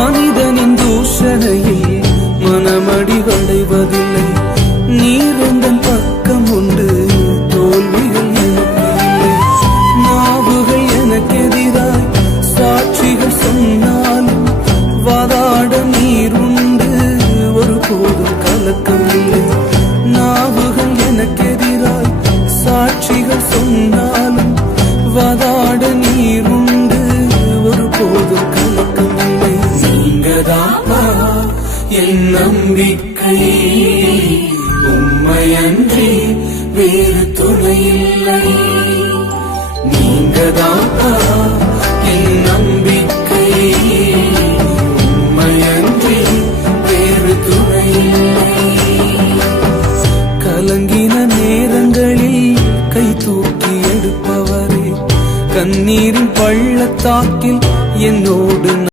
மனிதனின் தூஷணையில் மனமடிவடைவதில்லை. நீரந்தன் பக்கம் உண்டு, தோல்விகள் எனக்கு இல்லை. நாவுகள் எனக்கெதிராய் சாட்சிகள் சொன்னாலும் வாதாட நீர் உண்டு, ஒருபோதும் கலக்கம் இல்லை. நாவுகள் எனக்கெதிராய் சாட்சிகள் சொன்னாலும் வாதாட நீர் உண்டு, ஒருபோதும் கலக்கம் இல்லை. நீங்கதாப்பா என் நம்பிக்கை, உம்மையன்றி வேறு துணையில்லை. நீங்கதாப்பா என் நம்பிக்கை, உம்மையன்றி வேறு துணையில்லை. கலங்கின நேரங்களில் கை தூக்கி எடுப்பவரே, கண்ணீரின் பள்ளத்தாக்கில் என்னோடு